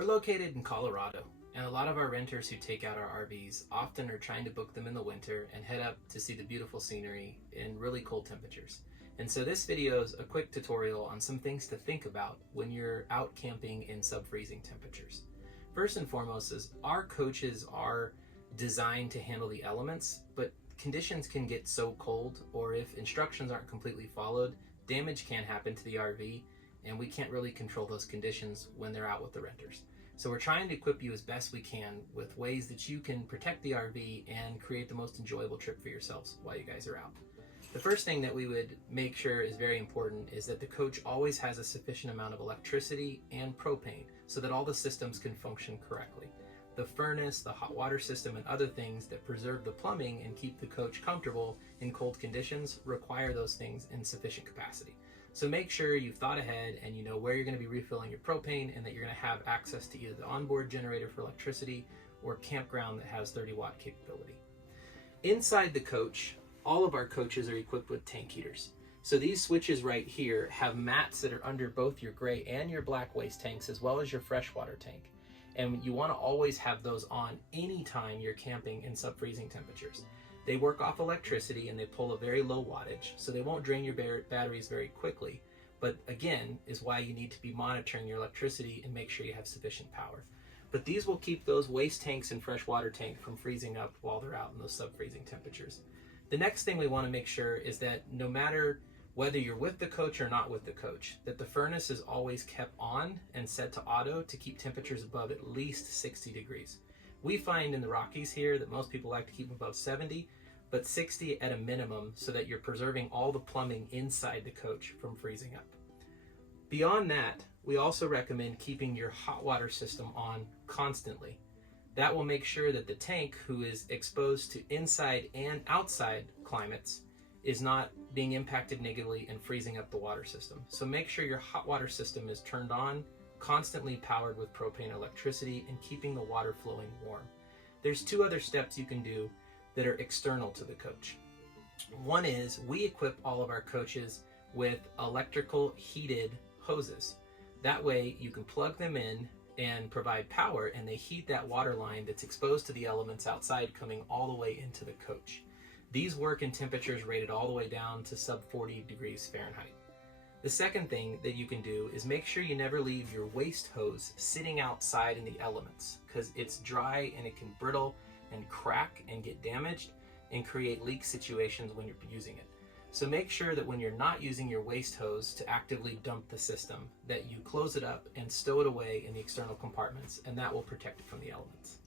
We're located in Colorado, and a lot of our renters who take out our RVs often are trying to book them in the winter and head up to see the beautiful scenery in really cold temperatures. And so this video is a quick tutorial on some things to think about when you're out camping in sub-freezing temperatures. First and foremost is our coaches are designed to handle the elements, but conditions can get so cold, or if instructions aren't completely followed, damage can happen to the RV, and we can't really control those conditions when they're out with the renters. So we're trying to equip you as best we can with ways that you can protect the RV and create the most enjoyable trip for yourselves while you guys are out. The first thing that we would make sure is very important is that the coach always has a sufficient amount of electricity and propane so that all the systems can function correctly. The furnace, the hot water system, and other things that preserve the plumbing and keep the coach comfortable in cold conditions require those things in sufficient capacity. So make sure you've thought ahead and you know where you're going to be refilling your propane, and that you're going to have access to either the onboard generator for electricity or campground that has 30-watt capability. Inside the coach, all of our coaches are equipped with tank heaters. So these switches right here have mats that are under both your gray and your black waste tanks, as well as your freshwater tank. And you want to always have those on anytime you're camping in sub-freezing temperatures. They work off electricity and they pull a very low wattage, so they won't drain your batteries very quickly. But again, is why you need to be monitoring your electricity and make sure you have sufficient power. But these will keep those waste tanks and freshwater tank from freezing up while they're out in those sub-freezing temperatures. The next thing we want to make sure is that no matter whether you're with the coach or not with the coach, that the furnace is always kept on and set to auto to keep temperatures above at least 60 degrees. We find in the Rockies here that most people like to keep them above 70, but 60 at a minimum, so that you're preserving all the plumbing inside the coach from freezing up. Beyond that, we also recommend keeping your hot water system on constantly. That will make sure that the tank, who is exposed to inside and outside climates, is not being impacted negatively and freezing up the water system. So make sure your hot water system is turned on, constantly powered with propane electricity, and keeping the water flowing warm. There's two other steps you can do that are external to the coach. One is we equip all of our coaches with electrical heated hoses. That way you can plug them in and provide power, and they heat that water line that's exposed to the elements outside coming all the way into the coach. These work in temperatures rated all the way down to sub 40 degrees Fahrenheit. The second thing that you can do is make sure you never leave your waste hose sitting outside in the elements, because it's dry and it can brittle and crack and get damaged and create leak situations when you're using it. So make sure that when you're not using your waste hose to actively dump the system, that you close it up and stow it away in the external compartments, and that will protect it from the elements.